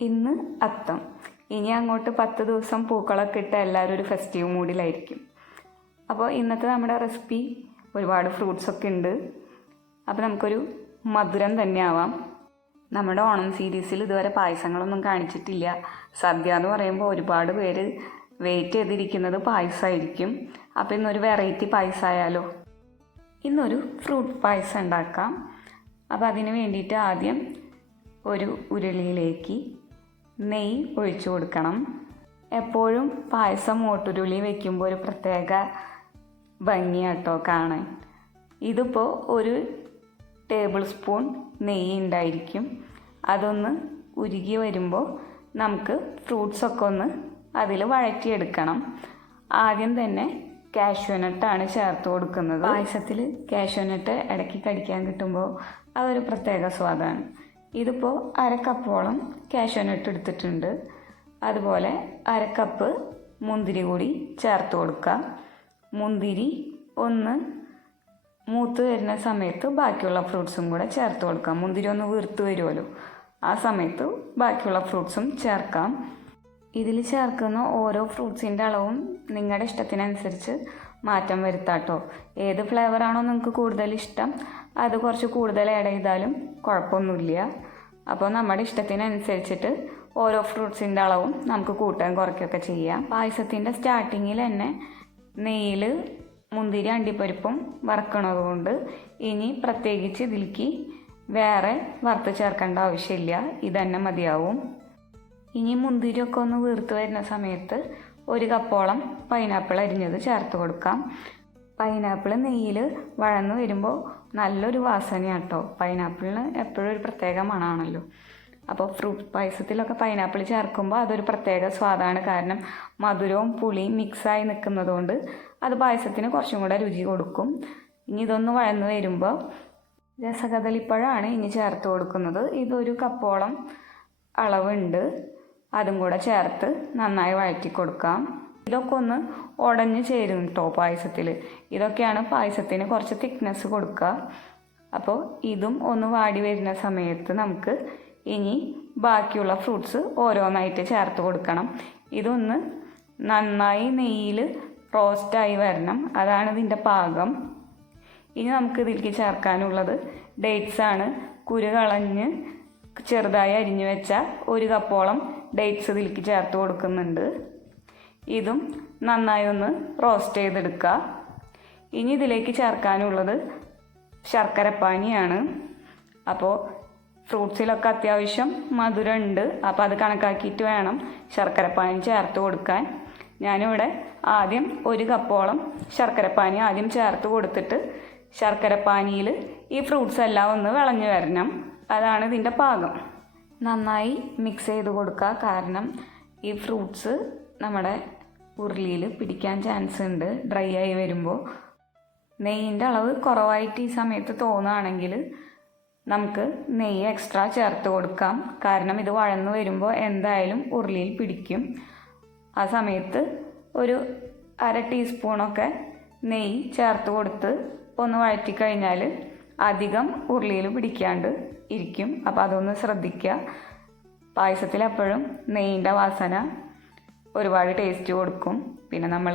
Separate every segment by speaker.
Speaker 1: ഇന്ന് അത്തം. ഇനി അങ്ങോട്ട് പത്ത് ദിവസം പൂക്കളൊക്കെ ഇട്ട് എല്ലാവരും ഒരു ഫെസ്റ്റീവ് മൂഡിലായിരിക്കും അപ്പോൾ ഇന്നത്തെ നമ്മുടെ റെസിപ്പി ഒരുപാട് ഫ്രൂട്ട്സൊക്കെ ഉണ്ട്. അപ്പോൾ നമുക്കൊരു മധുരം തന്നെ ആവാം. നമ്മുടെ ഓണം സീരീസിൽ ഇതുവരെ പായസങ്ങളൊന്നും കാണിച്ചിട്ടില്ല. സദ്യ എന്ന് പറയുമ്പോൾ ഒരുപാട് പേര് വെയിറ്റ് ചെയ്തിരിക്കുന്നത് പായസമായിരിക്കും അപ്പോൾ ഇന്നൊരു വെറൈറ്റി പായസമായാലോ ഇന്നൊരു ഫ്രൂട്ട് പായസം ഉണ്ടാക്കാം. അപ്പോൾ അതിന് വേണ്ടിയിട്ട് ആദ്യം ഒരു ഉരുളിയിലേക്ക് നെയ്യ് ഒഴിച്ചു കൊടുക്കണം. എപ്പോഴും പായസം മോട്ടുരുളി വെക്കുമ്പോൾ ഒരു പ്രത്യേക ഭംഗിയാട്ടോ കാണാൻ. ഇതിപ്പോൾ ഒരു ടേബിൾ സ്പൂൺ നെയ്യ് ഉണ്ടായിരിക്കും. അതൊന്ന് ഉരുകി വരുമ്പോൾ നമുക്ക് ഫ്രൂട്ട്സൊക്കെ ഒന്ന് അതിൽ വഴറ്റിയെടുക്കണം. ആദ്യം തന്നെ കാഷ്യൂനട്ടാണ് ചേർത്ത് കൊടുക്കുന്നത്. പായസത്തിൽ കാഷ്യൂനട്ട് ഇടയ്ക്ക് കടിക്കാൻ കിട്ടുമ്പോൾ അതൊരു പ്രത്യേക സ്വാദാണ്. ഇതിപ്പോൾ അര ഓൺ കാഷ്യൂനട്ട് എടുത്തിട്ടുണ്ട്. അതുപോലെ അരക്കപ്പ് കപ്പ് മുന്തിരി കൂടി ചേർത്ത് കൊടുക്കുക. മുന്തിരി ഒന്ന് മൂത്ത് വരുന്ന സമയത്ത് ബാക്കിയുള്ള ഫ്രൂട്ട്സും കൂടെ ചേർത്ത് കൊടുക്കാം. മുന്തിരി ഒന്ന് വീർത്ത് വരുമല്ലോ. ആ സമയത്ത് ബാക്കിയുള്ള ഫ്രൂട്ട്സും ചേർക്കാം. ഇതിൽ ചേർക്കുന്ന ഓരോ ഫ്രൂട്ട്സിന്റെ അളവും നിങ്ങളുടെ ഇഷ്ടത്തിനനുസരിച്ച് മാറ്റം വരുത്താട്ടോ ഏത് ഫ്ലേവറാണോ നിങ്ങൾക്ക് കൂടുതൽ ഇഷ്ടം അത് കുറച്ച് കൂടുതൽ ആഡ് ചെയ്താലും കുഴപ്പമൊന്നുമില്ല. അപ്പോൾ നമ്മുടെ ഇഷ്ടത്തിനനുസരിച്ചിട്ട് ഓരോ ഫ്രൂട്ട്സിന്റെ അളവും നമുക്ക് കൂട്ടാൻ കുറയ്ക്കുകയൊക്കെ ചെയ്യാം. പായസത്തിന്റെ സ്റ്റാർട്ടിങ്ങിൽ തന്നെ നെയ്യിൽ മുന്തിരി അണ്ടിപ്പരിപ്പും വറക്കണത് കൊണ്ട് ഇനി പ്രത്യേകിച്ച് ഇതിലേക്ക് വേറെ വറുത്ത് ചേർക്കേണ്ട ആവശ്യമില്ല. ഇത് തന്നെ മതിയാവും. ഇനി മുന്തിരിയൊക്കെ ഒന്ന് വീർത്ത് വരുന്ന സമയത്ത് ഒരു കപ്പോളം പൈനാപ്പിൾ അരിഞ്ഞത് ചേർത്ത് കൊടുക്കാം. പൈനാപ്പിൾ നെയ്യിൽ വഴന്ന് വരുമ്പോൾ നല്ലൊരു വാസനയാണ് കേട്ടോ പൈനാപ്പിളിന് എപ്പോഴും ഒരു പ്രത്യേക മണമാണല്ലോ അപ്പോൾ ഫ്രൂട്ട് പായസത്തിലൊക്കെ പൈനാപ്പിൾ ചേർക്കുമ്പോൾ അതൊരു പ്രത്യേക സ്വാദാണ്. കാരണം മധുരവും പുളിയും മിക്സായി നിൽക്കുന്നതുകൊണ്ട് അത് പായസത്തിന് കുറച്ചും കൂടെ രുചി കൊടുക്കും. ഇനി ഇതൊന്ന് വഴന്ന് വരുമ്പോൾ രസകദളിപ്പഴമാണ് ഇനി ചേർത്ത് കൊടുക്കുന്നത്. ഇതൊരു കപ്പോളം അളവുണ്ട്. അതും കൂടെ ചേർത്ത് നന്നായി വഴറ്റി കൊടുക്കാം. ഇതൊക്കെ ഒന്ന് ഉടഞ്ഞ് ചേരും കേട്ടോ പായസത്തിൽ ഇതൊക്കെയാണ് പായസത്തിന് കുറച്ച് തിക്നെസ് കൊടുക്കുക അപ്പോൾ ഇതും ഒന്ന് വാടി വരുന്ന സമയത്ത് നമുക്ക് ഇനി ബാക്കിയുള്ള ഫ്രൂട്ട്സ് ഓരോന്നായിട്ട് ചേർത്ത് കൊടുക്കണം. ഇതൊന്ന് നന്നായി നെയ്യിൽ റോസ്റ്റായി വരണം. അതാണ് ഇതിന്റെ പാകം. ഇനി നമുക്ക് ഇതിലേക്ക് ചേർക്കാനുള്ളത് ഡേറ്റ്സ് ആണ്. കുരു കളഞ്ഞ് ചെറുതായി അരിഞ്ഞു വെച്ച ഒരു കപ്പോളം ഡേറ്റ്സ് ഇതിലേക്ക് ചേർത്ത് കൊടുക്കുന്നുണ്ട്. ഇതും നന്നായി ഒന്ന് റോസ്റ്റ് ചെയ്തെടുക്കുക. ഇനി ഇതിലേക്ക് ചേർക്കാനുള്ളത് ശർക്കരപ്പാനിയാണ്. അപ്പോൾ ഫ്രൂട്ട്സിലൊക്കെ അത്യാവശ്യം മധുരം ഉണ്ട് അപ്പോൾ അത് കണക്കാക്കിയിട്ട് വേണം ശർക്കരപ്പാനി ചേർത്ത് കൊടുക്കാൻ. ഞാനിവിടെ ആദ്യം ഒരു കപ്പോളം ശർക്കരപ്പാനി ആദ്യം ചേർത്ത് കൊടുത്തിട്ട് ശർക്കരപ്പാനിയിൽ ഈ ഫ്രൂട്ട്സ് എല്ലാം ഒന്ന് വിളഞ്ഞു വരണം. അതാണ് ഇതിന്റെ പാകം. നന്നായി മിക്സ് ചെയ്ത് കൊടുക്കുക. കാരണം ഈ ഫ്രൂട്ട്സ് നമ്മുടെ ഉരുളിയിൽ പിടിക്കാൻ ചാൻസ് ഉണ്ട്. ഡ്രൈ ആയി വരുമ്പോൾ നെയ്യിന്റെ അളവ് കുറവായിട്ട് ഈ സമയത്ത് തോന്നുകയാണെങ്കിൽ നമുക്ക് നെയ്യ് എക്സ്ട്രാ ചേർത്ത് കൊടുക്കാം. കാരണം ഇത് വഴന്ന് വരുമ്പോൾ എന്തായാലും ഉരുളിയിൽ പിടിക്കും. ആ സമയത്ത് ഒരു അര ടീസ്പൂണൊക്കെ നെയ്യ് ചേർത്ത് കൊടുത്ത് ഒന്ന് വഴറ്റി കഴിഞ്ഞാൽ അധികം ഉരുളിയിൽ പിടിക്കാണ്ട് ഇരിക്കും. അപ്പോൾ അതൊന്ന് ശ്രദ്ധിക്കുക പായസത്തിൽ എപ്പോഴും നെയ്യിന്റെ വാസന ഒരുപാട് ടേസ്റ്റ് കൊടുക്കും. പിന്നെ നമ്മൾ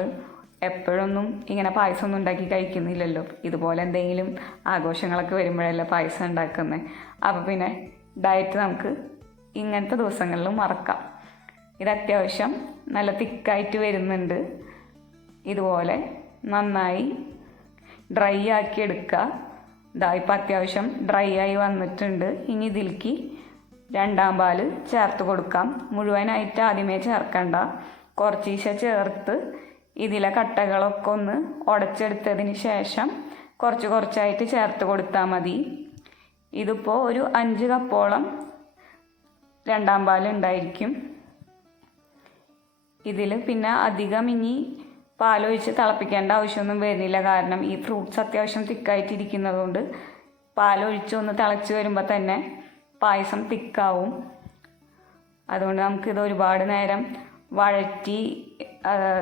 Speaker 1: എപ്പോഴൊന്നും ഇങ്ങനെ പായസം ഒന്നും ഉണ്ടാക്കി കഴിക്കുന്നില്ലല്ലോ. ഇതുപോലെ എന്തെങ്കിലും ആഘോഷങ്ങളൊക്കെ വരുമ്പോഴല്ലേ പായസം ഉണ്ടാക്കുന്നത് അപ്പോൾ പിന്നെ ഡയറ്റ് നമുക്ക് ഇങ്ങനത്തെ ദിവസങ്ങളിൽ മറക്കാം. ഇത് അത്യാവശ്യം നല്ല തിക്കായിട്ട് വരുന്നുണ്ട്. ഇതുപോലെ നന്നായി ഡ്രൈ ആക്കി എടുക്കുക. ഇതാ ഇപ്പം അത്യാവശ്യം ഡ്രൈ ആയി വന്നിട്ടുണ്ട്. ഇനി ഇതിലേക്ക് രണ്ടാം പാൽ ചേർത്ത് കൊടുക്കാം. മുഴുവനായിട്ട് ആദ്യമേ ചേർക്കണ്ട. കുറച്ചീശ ചേർത്ത് ഇതിലെ കട്ടകളൊക്കെ ഒന്ന് ഉടച്ചെടുത്തതിന് ശേഷം കുറച്ച് കുറച്ചായിട്ട് ചേർത്ത് കൊടുത്താൽ മതി. ഇതിപ്പോൾ ഒരു അഞ്ച് കപ്പോളം രണ്ടാം പാൽ ഉണ്ടായിരിക്കും. ഇതിൽ പിന്നെ അധികം ഇനി പാലൊഴിച്ച് തിളപ്പിക്കേണ്ട ആവശ്യമൊന്നും വരുന്നില്ല. കാരണം ഈ ഫ്രൂട്ട്സ് അത്യാവശ്യം തിക്കായിട്ടിരിക്കുന്നതുകൊണ്ട് പാലൊഴിച്ച് ഒന്ന് തിളച്ച് വരുമ്പോൾ തന്നെ പായസം തിക്കാവും. അതുകൊണ്ട് നമുക്കിത് ഒരുപാട് നേരം വഴറ്റി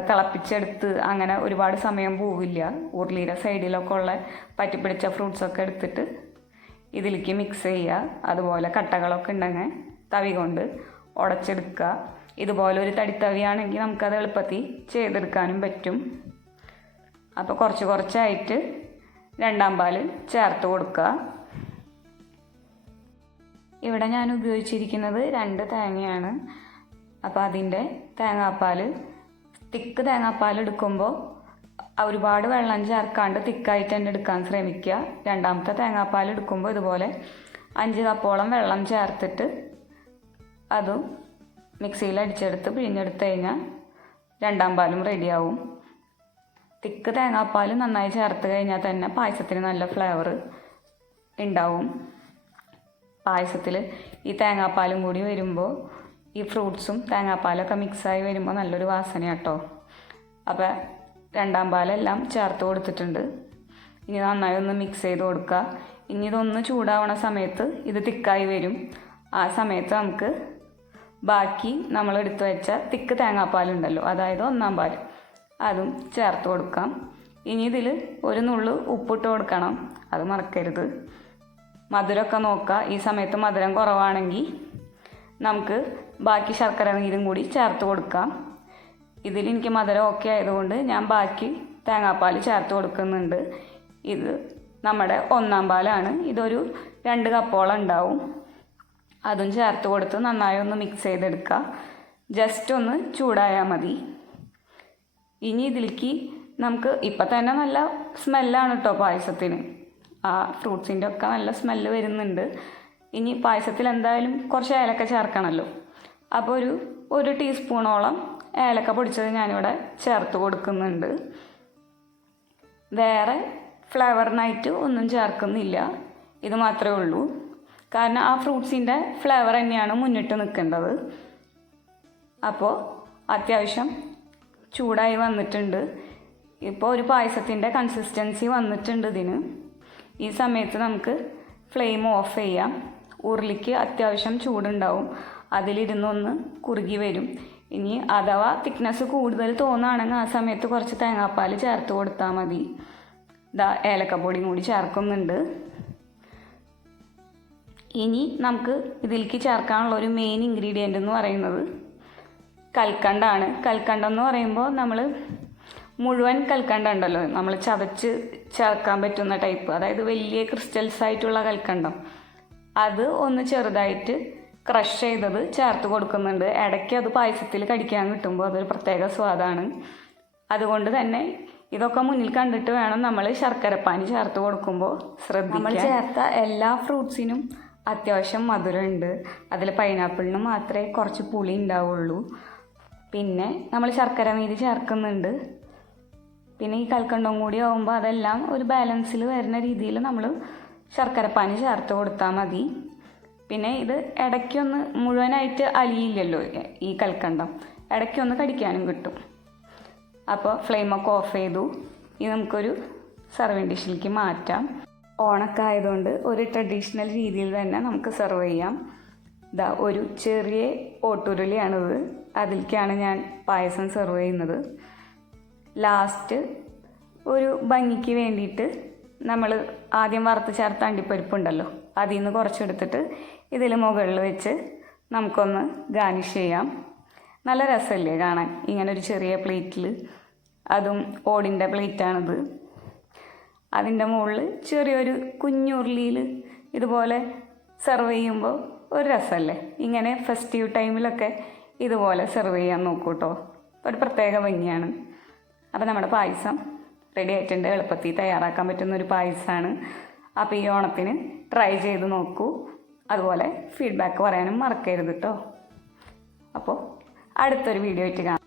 Speaker 1: തിളപ്പിച്ചെടുത്ത് അങ്ങനെ ഒരുപാട് സമയം പോവില്ല. ഉരുളിയുടെ സൈഡിലൊക്കെ ഉള്ള പറ്റിപ്പിടിച്ച ഫ്രൂട്ട്സൊക്കെ എടുത്തിട്ട് ഇതിലേക്ക് മിക്സ് ചെയ്യുക. അതുപോലെ കട്ടകളൊക്കെ ഉണ്ടെങ്കിൽ തവി കൊണ്ട് ഉടച്ചെടുക്കുക. ഇതുപോലെ ഒരു തടിത്തവിയാണെങ്കിൽ നമുക്കത് എളുപ്പത്തിൽ ചെയ്തെടുക്കാനും പറ്റും. അപ്പോൾ കുറച്ച് കുറച്ചായിട്ട് രണ്ടാം പാൽ ചേർത്ത് കൊടുക്കുക. ഇവിടെ ഞാൻ ഉപയോഗിച്ചിരിക്കുന്നത് രണ്ട് തേങ്ങയാണ്. അപ്പോൾ അതിന്റെ തേങ്ങാപ്പാൽ തിക്ക് തേങ്ങാപ്പാൽ എടുക്കുമ്പോൾ ഒരുപാട് വെള്ളം ചേർക്കാണ്ട് തിക്കായിട്ട് തന്നെ എടുക്കാൻ ശ്രമിക്കുക. രണ്ടാമത്തെ തേങ്ങാപ്പാൽ എടുക്കുമ്പോൾ ഇതുപോലെ അഞ്ച് കപ്പോളം വെള്ളം ചേർത്തിട്ട് അതും മിക്സിയിൽ അടിച്ചെടുത്ത് പിഴിഞ്ഞെടുത്ത് കഴിഞ്ഞാൽ രണ്ടാം പാലും റെഡിയാവും തിക്ക് തേങ്ങാപ്പാൽ നന്നായി ചേർത്ത് കഴിഞ്ഞാൽ തന്നെ പായസത്തിന് നല്ല ഫ്ലേവർ ഉണ്ടാവും. പായസത്തിൽ ഈ തേങ്ങാപ്പാലും കൂടി വരുമ്പോൾ ഈ ഫ്രൂട്ട്സും തേങ്ങാപ്പാലൊക്കെ മിക്സായി വരുമ്പോൾ നല്ലൊരു വാസന കേട്ടോ അപ്പോൾ രണ്ടാം പാലെല്ലാം ചേർത്ത് കൊടുത്തിട്ടുണ്ട്. ഇനി നന്നായി ഒന്ന് മിക്സ് ചെയ്ത് കൊടുക്കുക ഇനി ഇതൊന്ന് ചൂടാവണ സമയത്ത് ഇത് തിക്കായി വരും. ആ സമയത്ത് നമുക്ക് ബാക്കി നമ്മൾ എടുത്തു വെച്ച തിക്ക് തേങ്ങാപ്പാലുണ്ടല്ലോ അതായത് ഒന്നാം പാൽ അതും ചേർത്ത് കൊടുക്കാം. ഇനി ഇതിൽ ഒരു നുള്ളു ഉപ്പിട്ട് കൊടുക്കണം. അത് മറക്കരുത്. മധുരമൊക്കെ നോക്കുക. ഈ സമയത്ത് മധുരം കുറവാണെങ്കിൽ നമുക്ക് ബാക്കി ശർക്കര നീരും കൂടി ചേർത്ത് കൊടുക്കാം. ഇതിൽ എനിക്ക് മധുരം ഓക്കെ ആയതുകൊണ്ട് ഞാൻ ബാക്കി തേങ്ങാപ്പാൽ ചേർത്ത് കൊടുക്കുന്നുണ്ട്. ഇത് നമ്മുടെ ഒന്നാം പാലാണ്. ഇതൊരു രണ്ട് കപ്പോളം ഉണ്ടാവും. അതും ചേർത്ത് കൊടുത്ത് നന്നായി ഒന്ന് മിക്സ് ചെയ്തെടുക്കുക. ജസ്റ്റ് ഒന്ന് ചൂടായാൽ മതി. ഇനി ഇതിലേക്ക് നമുക്ക് ഇപ്പം തന്നെ നല്ല സ്മെല്ലാണ് കേട്ടോ പായസത്തിന്. ആ ഫ്രൂട്ട്സിന്റെ ഒക്കെ നല്ല സ്മെല്ല് വരുന്നുണ്ട്. ഇനി പായസത്തിൽ എന്തായാലും കുറച്ച് ഏലക്ക ചേർക്കണമല്ലോ അപ്പോൾ ഒരു ഒരു ടീസ്പൂണോളം ഏലക്ക പൊടിച്ചത് ഞാനിവിടെ ചേർത്ത് കൊടുക്കുന്നുണ്ട്. വേറെ ഫ്ലേവറിനായിട്ട് ഒന്നും ചേർക്കുന്നില്ല. ഇത് മാത്രമേ ഉള്ളൂ. കാരണം ആ ഫ്രൂട്ട്സിന്റെ ഫ്ലേവർ തന്നെയാണ് മുന്നിട്ട് നിൽക്കേണ്ടത്. അപ്പോൾ അത്യാവശ്യം ചൂടായി വന്നിട്ടുണ്ട്. ഇപ്പോൾ ഒരു പായസത്തിന്റെ കൺസിസ്റ്റൻസി വന്നിട്ടുണ്ട് ഇതിന്. ഈ സമയത്ത് നമുക്ക് ഫ്ലെയിം ഓഫ് ചെയ്യാം. ഉരുളിക്ക് അത്യാവശ്യം ചൂടുണ്ടാവും. അതിലിരുന്നൊന്ന് കുറുകി വരും. ഇനി അഥവാ തിക്നെസ് കൂടുതൽ തോന്നുകയാണെങ്കിൽ ആ സമയത്ത് കുറച്ച് തേങ്ങാപ്പാൽ ചേർത്ത് കൊടുത്താൽ മതി. ഇതാ ഏലക്കപ്പൊടിയും കൂടി ചേർക്കുന്നുണ്ട്. ഇനി നമുക്ക് ഇതിലേക്ക് ചേർക്കാനുള്ള ഒരു മെയിൻ ഇൻഗ്രീഡിയന്റ് എന്ന് പറയുന്നത് കൽക്കണ്ടാണ്. കൽക്കണ്ടം എന്ന് പറയുമ്പോൾ നമ്മൾ മുഴുവൻ കൽക്കണ്ടം ഉണ്ടല്ലോ. നമ്മൾ ചവച്ച് ചേർക്കാൻ പറ്റുന്ന ടൈപ്പ് അതായത് വലിയ ക്രിസ്റ്റൽസ് ആയിട്ടുള്ള കൽക്കണ്ടം. അത് ഒന്ന് ചെറുതായിട്ട് ക്രഷ് ചെയ്തത് ചേർത്ത് കൊടുക്കുന്നുണ്ട്. ഇടയ്ക്ക് അത് പായസത്തിൽ കടിക്കാൻ കിട്ടുമ്പോൾ അതൊരു പ്രത്യേക സ്വാദാണ്. അതുകൊണ്ട് തന്നെ ഇതൊക്കെ മുന്നിൽ കണ്ടിട്ട് വേണം നമ്മൾ ശർക്കരപ്പാനി ചേർത്ത് കൊടുക്കുമ്പോൾ ശ്രദ്ധിക്കാൻ. നമ്മൾ ചേർത്ത എല്ലാ ഫ്രൂട്ട്സിനും അത്യാവശ്യം മധുരമുണ്ട്. അതിൽ പൈനാപ്പിളിന് മാത്രമേ കുറച്ച് പുളി ഉണ്ടാവുള്ളൂ. പിന്നെ നമ്മൾ ശർക്കര നീര് ചേർക്കുന്നുണ്ട്. പിന്നെ ഈ കൽക്കണ്ടം കൂടി ആകുമ്പോൾ അതെല്ലാം ഒരു ബാലൻസിൽ വരുന്ന രീതിയിൽ നമ്മൾ ശർക്കരപ്പാനി ചേർത്ത് കൊടുത്താൽ മതി. പിന്നെ ഇത് ഇടയ്ക്കൊന്ന് മുഴുവനായിട്ട് അലിയില്ലല്ലോ ഈ കൽക്കണ്ടം. ഇടയ്ക്കൊന്ന് കടിക്കാനും കിട്ടും. അപ്പോൾ ഫ്ലെയിമൊക്കെ ഓഫ് ചെയ്തു. ഇത് നമുക്കൊരു സർവിങ് ഡിഷിലേക്ക് മാറ്റാം. ഓണൊക്കെ ആയതുകൊണ്ട് ഒരു ട്രഡീഷണൽ രീതിയിൽ തന്നെ നമുക്ക് സെർവ് ചെയ്യാം. ഇതാ ഒരു ചെറിയ ഓട്ടുരുളിയാണിത്. അതിലേക്കാണ് ഞാൻ പായസം സെർവ് ചെയ്യുന്നത്. ലാസ്റ്റ് ഒരു ഭംഗിക്ക് വേണ്ടിയിട്ട് നമ്മൾ ആദ്യം വറുത്ത് ചേർത്ത അണ്ടിപ്പരിപ്പുണ്ടല്ലോ അതിൽ നിന്ന് കുറച്ചെടുത്തിട്ട് ഇതിൽ മുകളിൽ വെച്ച് നമുക്കൊന്ന് ഗാർണിഷ് ചെയ്യാം. നല്ല രസമല്ലേ കാണാൻ? ഇങ്ങനെ ഒരു ചെറിയ പ്ലേറ്റിൽ അതും ഓടിന്റെ പ്ലേറ്റാണിത്. അതിന്റെ മുകളിൽ ചെറിയൊരു കുഞ്ഞുരുളിയിൽ ഇതുപോലെ സെർവ് ചെയ്യുമ്പോൾ ഒരു രസമല്ലേ ഇങ്ങനെ ഫെസ്റ്റീവ് ടൈമിലൊക്കെ ഇതുപോലെ സെർവ് ചെയ്യാൻ നോക്കൂട്ടോ. ഒരു പ്രത്യേക ഭംഗിയാണ്. അപ്പോൾ നമ്മുടെ പായസം റെഡി ആയിട്ടുണ്ട്. എളുപ്പത്തിൽ തയ്യാറാക്കാൻ പറ്റുന്ന ഒരു പായസമാണ് അപ്പോൾ ഈ ഓണത്തിന് ട്രൈ ചെയ്ത് നോക്കൂ. അതുപോലെ ഫീഡ്ബാക്ക് പറയാനും മറക്കരുത് കേട്ടോ അപ്പോൾ അടുത്തൊരു വീഡിയോ ആയിട്ട് കാണാം.